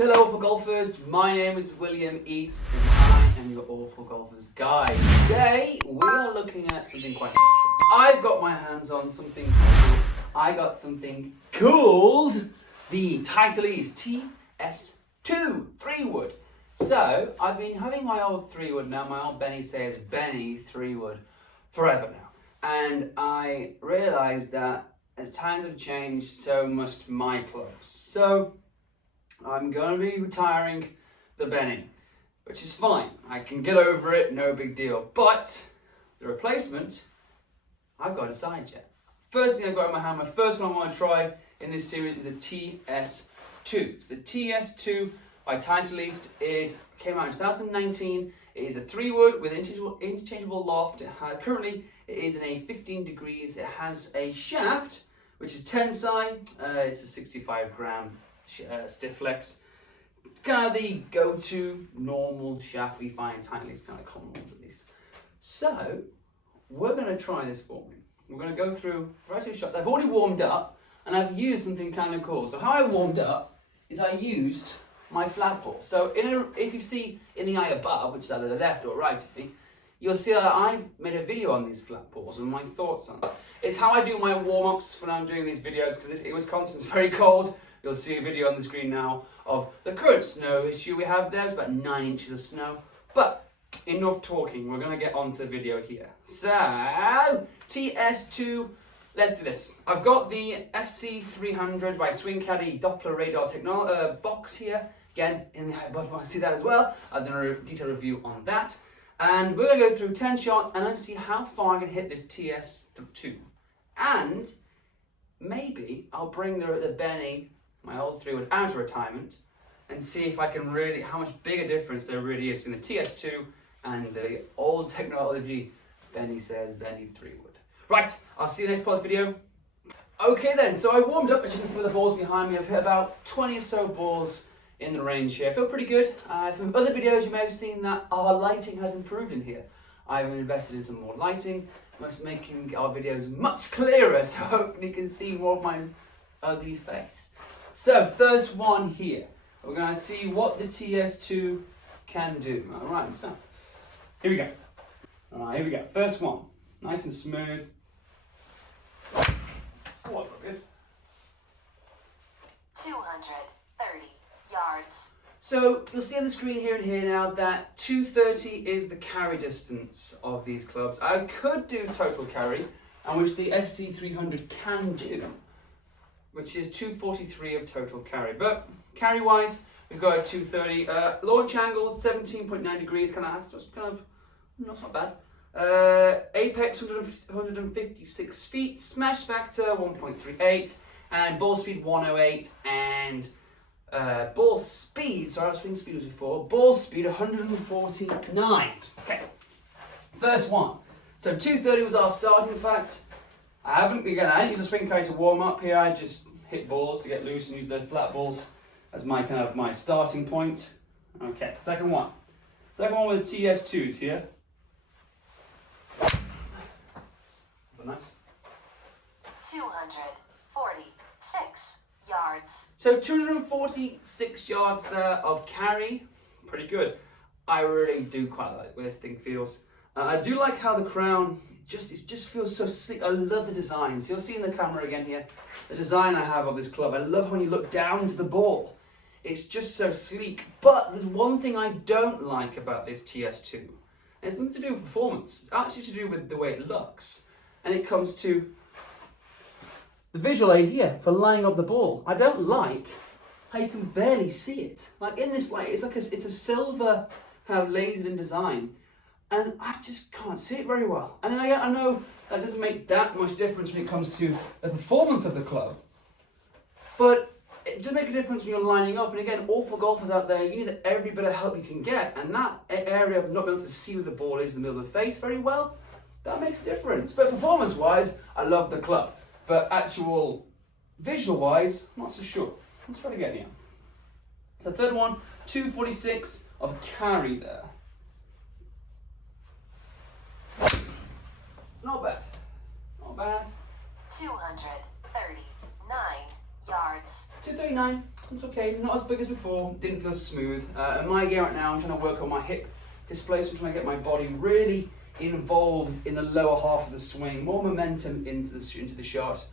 Hello Awful Golfers, my name is William East and I am your Awful Golfers guide. Today we are looking at something quite special. I've got my hands on something cool. I got something called the Titleist Ts2 3-wood. So I've been having my old 3-wood now, my old Benny says Benny 3-wood forever now. And I realised that as times have changed, so must my clubs. So I'm going to be retiring the Benny, which is fine. I can get over it, no big deal. But the replacement, I've got to decide yet. First thing I've got in my hand, my first one I want to try in this series is the Ts2. So the Ts2 by Titleist came out in 2019. It is a 3-wood with interchangeable loft. Currently it is in a 15 degrees. It has a shaft, which is tensile. It's a 65 gram stiff flex, kind of the go-to normal shaft we find Titleist, kind of common ones at least. So we're going to try this for me. We're going to go through a variety of shots. I've already warmed up and I've used something kind of cool. So how I warmed up is I used my flat ball. So if you see in the eye above, which is either the left or right of me, you'll see that I've made a video on these flat balls and my thoughts on it. It's how I do my warm-ups when I'm doing these videos, because Wisconsin's very cold. You'll see a video on the screen now of the current snow issue we have there. It's about 9 inches of snow. But enough talking, we're going to get on to the video here. So, Ts2, let's do this. I've got the SC300 by Swing Caddy Doppler radar box here. Again, in the eye above, you want to see that as well. I've done a detailed review on that. And we're going to go through 10 shots and then see how far I can hit this Ts2. And maybe I'll bring the Benny, my old 3-wood, out of retirement and see if I can really, how much big a difference there really is between the Ts2 and the old technology Benny says Benny 3-wood. Right, I'll see you next part of this video. Okay then, so I warmed up. As you can see with the balls behind me, I've hit about 20 or so balls in the range here. I feel pretty good. From other videos you may have seen that our lighting has improved in here. I've invested in some more lighting, making our videos much clearer, so hopefully you can see more of my ugly face. So first one here, we're going to see what the Ts2 can do. Alright, so here we go. Alright, here we go. First one, nice and smooth. Oh, I feel good. 230 yards. So you'll see on the screen here and here now that 230 is the carry distance of these clubs. I could do total carry, and which the SC300 can do, which is 243 of total carry. But carry wise, we've got a 230. Launch angle 17.9 degrees, that's kind of not bad. Apex 156 feet, smash factor 1.38, and ball speed 108, and ball speed, sorry, swing speed was before, ball speed 149. Okay, first one. So 230 was our starting fact. I didn't use a swing caddy to warm up here. I just hit balls to get loose and use those flat balls as my my starting point. Okay, second one. Second one with the Ts2s here. Nice. 246 yards. So 246 yards there of carry, pretty good. I really do quite like where this thing feels. I do like how the crown it just feels so sleek. I love the design. So you'll see in the camera again here, the design I have of this club. I love when you look down to the ball. It's just so sleek. But there's one thing I don't like about this Ts2. And it's nothing to do with performance. It's actually to do with the way it looks. And it comes to the visual aid here for lining up the ball. I don't like how you can barely see it. Like in this light, it's a silver kind of lasered in design. And I just can't see it very well. And I know that doesn't make that much difference when it comes to the performance of the club. But it does make a difference when you're lining up. And again, awful golfers out there, you need every bit of help you can get. And that area of not being able to see where the ball is in the middle of the face very well, that makes a difference. But performance-wise, I love the club. But actual visual-wise, I'm not so sure. Let's try it again here. So third one, 246 of carry there. Not bad. Not bad. 239 yards. 239. It's okay, not as big as before, didn't feel smooth. In my gear right now, I'm trying to work on my hip displacement, trying to get my body really involved in the lower half of the swing, more momentum into the shot.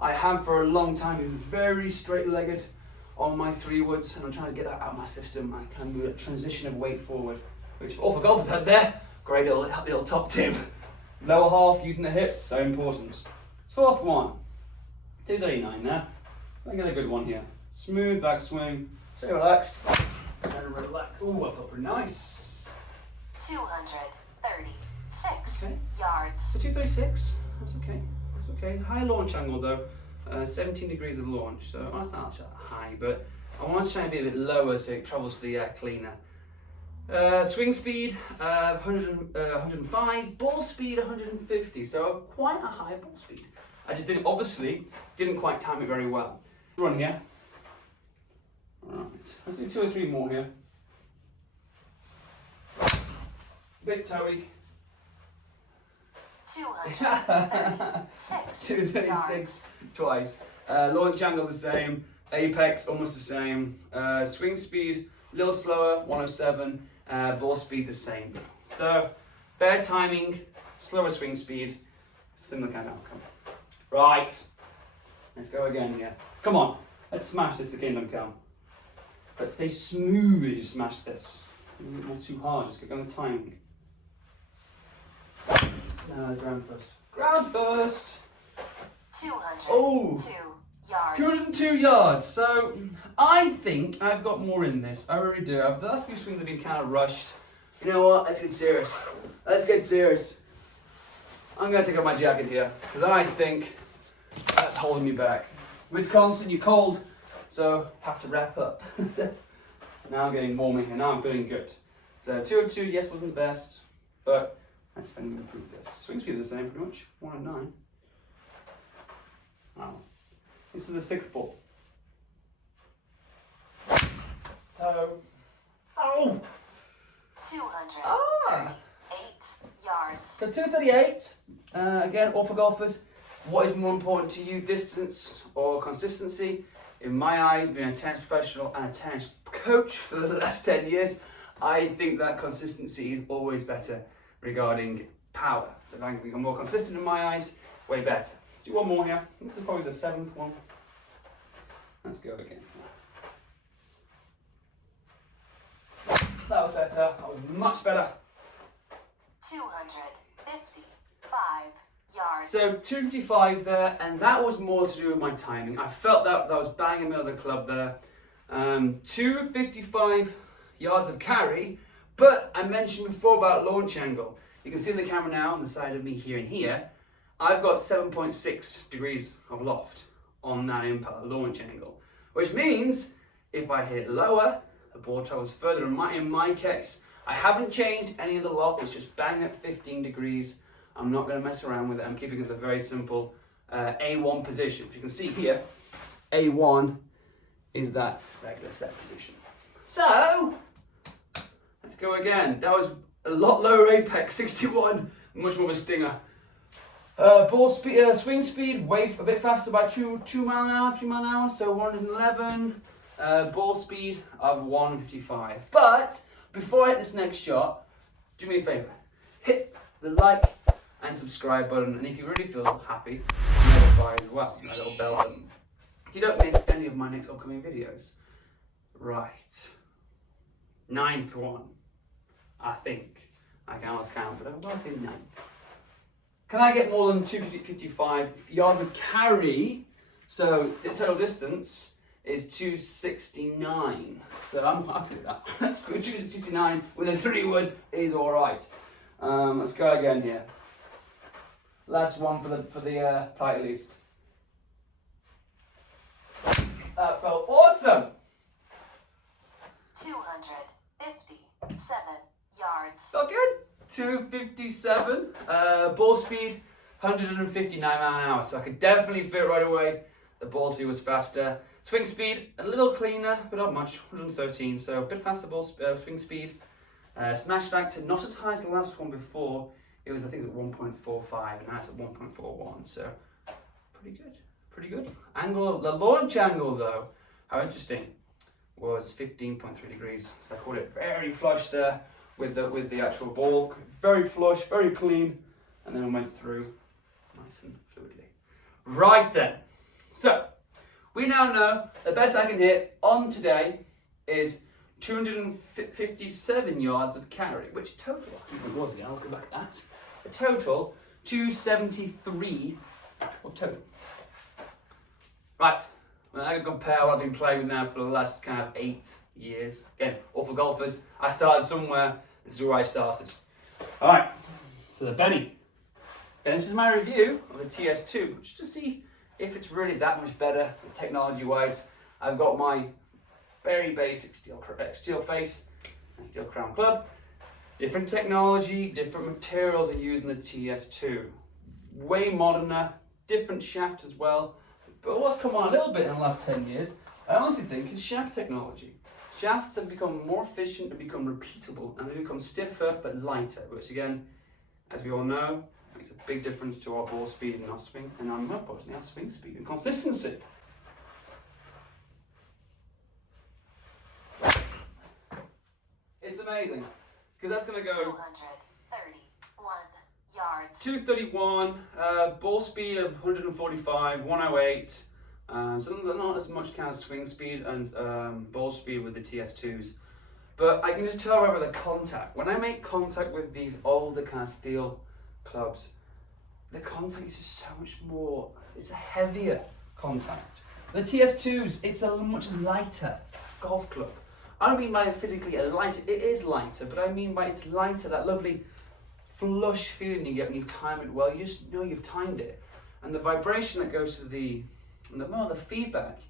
I have for a long time been very straight-legged on my 3-woods, and I'm trying to get that out of my system. I kind of move a transition of weight forward, which for all for golfers out there, great little top tip. Lower half, using the hips, so important. 4th one, 239 there. I get a good one here. Smooth backswing, stay relaxed, and relax. Oh, I felt pretty nice. 236 Okay. yards. So 236, that's okay. That's okay. High launch angle though, 17 degrees of launch, so that's not that high, but I want to try and be a bit lower so it travels to the air cleaner. Swing speed 105, ball speed 150, so quite a high ball speed. I just didn't quite time it very well. Run here. Alright, let's do 2 or 3 more here. Bit toey. 236 236 twice. Launch angle the same, apex almost the same, swing speed a little slower, 107, ball speed the same. So, better timing, slower swing speed, similar kind of outcome. Right, let's go again here. Come on, let's smash this to Kingdom Come. But stay smooth as you smash this. Not too hard, just get on the timing. Ground first. Ground first! 202 yards. 202 yards. So I think I've got more in this. I really do. The last few swings have been kind of rushed. You know what? Let's get serious. Let's get serious. I'm going to take off my jacket here because I think that's holding me back. Wisconsin, you're cold, so have to wrap up. Now I'm getting warmer here. Now I'm feeling good. So 202, yes, wasn't the best, but let's improve this. Swing speed is the same pretty much. 109. Wow. This is the 6th ball. So, ow! 238 yards. So 238. Again, all for golfers. What is more important to you, distance or consistency? In my eyes, being a tennis professional and a tennis coach for the last 10 years, I think that consistency is always better regarding power. So if I can become more consistent in my eyes, way better. Let's do one more here. This is probably the 7th one. Let's go again. That was better. That was much better. 255 yards. So 255 there, and that was more to do with my timing. I felt that was bang in the middle of the club there. 255 yards of carry, but I mentioned before about launch angle. You can see the camera now on the side of me here and here. I've got 7.6 degrees of loft on that impact launch angle, which means if I hit it lower, the ball travels further. In my case, I haven't changed any of the lock. It's just bang at 15 degrees. I'm not going to mess around with it. I'm keeping it the very simple A1 position, which you can see here. A1 is that regular set position. So let's go again. That was a lot lower apex, 61, much more of a stinger. Ball speed, swing speed, way a bit faster by 2 mile an hour, 3 mile an hour, so 111. Ball speed of 155. But before I hit this next shot, do me a favor, hit the like and subscribe button, and if you really feel happy, notify as well, that little bell button, so you don't miss any of my next upcoming videos. Right, 9th one, I think. I can almost count, but I was thinking 9th. Can I get more than 255 yards of carry? So the total distance is 269. So I'm happy with that. 269 with a 3-wood is all right. Let's go again here. Last one for the Titleist. That felt awesome. 257 yards. Felt good. 257. Ball speed 159 mile an hour. So I could definitely feel it right away. The ball speed was faster. Swing speed a little cleaner, but not much. 113. So a bit faster swing speed. Smash factor not as high as the last one before. It was, I think, at 1.45, and now it's at 1.41. So pretty good. Pretty good. Angle, the launch angle though. How interesting. was 15.3 degrees. So I caught it very flush there with the actual ball. Very flush, very clean, and then went through nice and fluidly. Right then, so we now know the best I can hit on today is 257 yards of carry, which total, I think it was again, I'll go back at that. A total 273 of total. Right, when I compare what I've been playing with now for the last kind of 8 years. Again, all for golfers. I started somewhere, this is where I started. Alright, so the Benny. And this is my review of the Ts2, just to see if it's really that much better technology-wise. I've got my very basic steel face and steel crown club. Different technology, different materials are used in the Ts2. Way moderner, different shaft as well. But what's come on a little bit in the last 10 years, I honestly think, is shaft technology. Shafts have become more efficient and become repeatable, and they become stiffer but lighter, which again, as we all know, makes a big difference to our ball speed and our swing, and more importantly, our swing speed and consistency. It's amazing, because that's going to go 231 yards. 231, ball speed of 145, 108. So not as much kind of swing speed and ball speed with the Ts2s. But I can just tell right by the contact. When I make contact with these older kind of steel clubs, the contact is just so much more, it's a heavier contact. The Ts2s, it's a much lighter golf club. I don't mean by physically a lighter, it is lighter, but I mean by it's lighter, that lovely flush feeling you get when you time it well. You just know you've timed it. And the vibration that goes to the feedback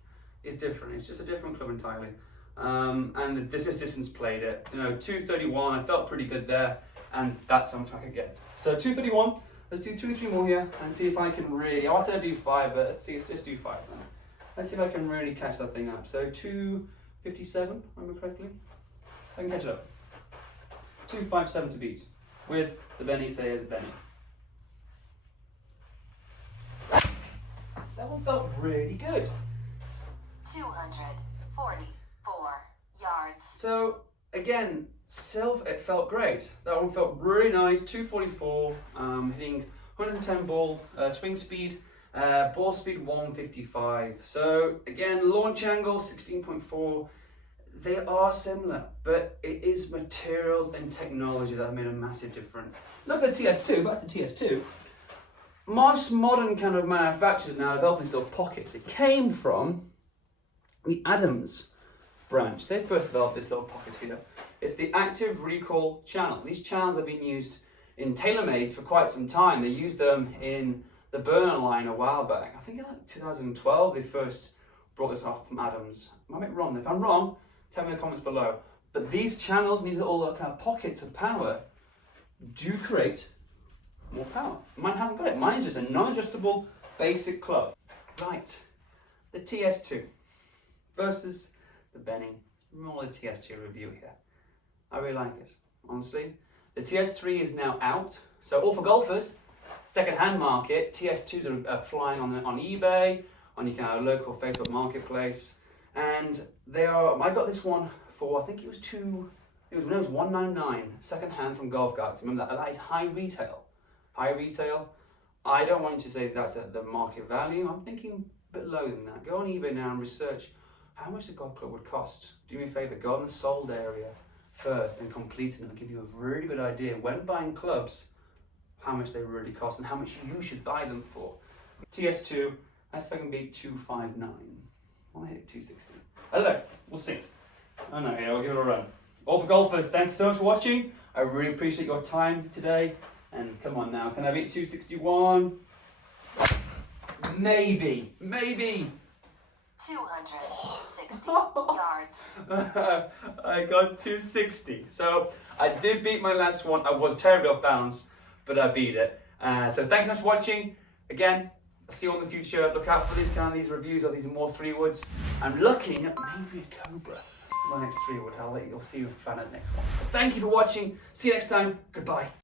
is different. It's just a different club entirely. And this assistant's played it. 231, I felt pretty good there, and that's how much I could get. So 231, let's do 2 or 3 more here and see if I can really, I wanted to do 5, but let's just do 5 then. Let's see if I can really catch that thing up. So 257, remember correctly? I can catch it up. 257 to beat, with the Benny Sayers Benny. That one felt really good. 244 yards. So again, it felt great. That one felt really nice. 244, hitting 110 ball swing speed, ball speed 155. So again, launch angle 16.4. They are similar, but it is materials and technology that have made a massive difference. Look at the Ts2, back to Ts2. Most modern kind of manufacturers now develop these little pockets. It came from the Adams branch. They first developed this little pocket here. It's the active recoil channel. These channels have been used in TaylorMades for quite some time. They used them in the burner line a while back. I think in like 2012 they first brought this off from Adams. Am I wrong? If I'm wrong, tell me in the comments below. But these channels and these little kind of pockets of power do create more power. Mine hasn't got it. Mine is just a non-adjustable basic club. Right, the Ts2 versus the Benny. More the Ts2 review here. I really like it, honestly. The Ts3 is now out. So all for golfers, second-hand market, Ts2s are flying on eBay, on your kind of local Facebook marketplace. And they are, I got this one for, I think it was $199, second-hand from Golf Guys. Remember that is high retail. High retail. I don't want you to say that's the market value. I'm thinking a bit lower than that. Go on eBay now and research how much the golf club would cost. Do me a favour, go on the sold area first and complete it, and it'll give you a really good idea when buying clubs how much they really cost and how much you should buy them for. Ts2, let's see if I can beat 259. I want to hit 260. I don't know, we'll see. I don't know, yeah, we'll give it a run. All for golfers, thank you so much for watching. I really appreciate your time today. And come on now, can I beat 261? Maybe. 260 yards. I got 260. So I did beat my last one. I was terribly off balance, but I beat it. So thanks so much for watching. Again, I'll see you in the future. Look out for these reviews of these more 3-woods. I'm looking at maybe a Cobra. My next 3-wood. You'll see you find out the next one. But thank you for watching. See you next time. Goodbye.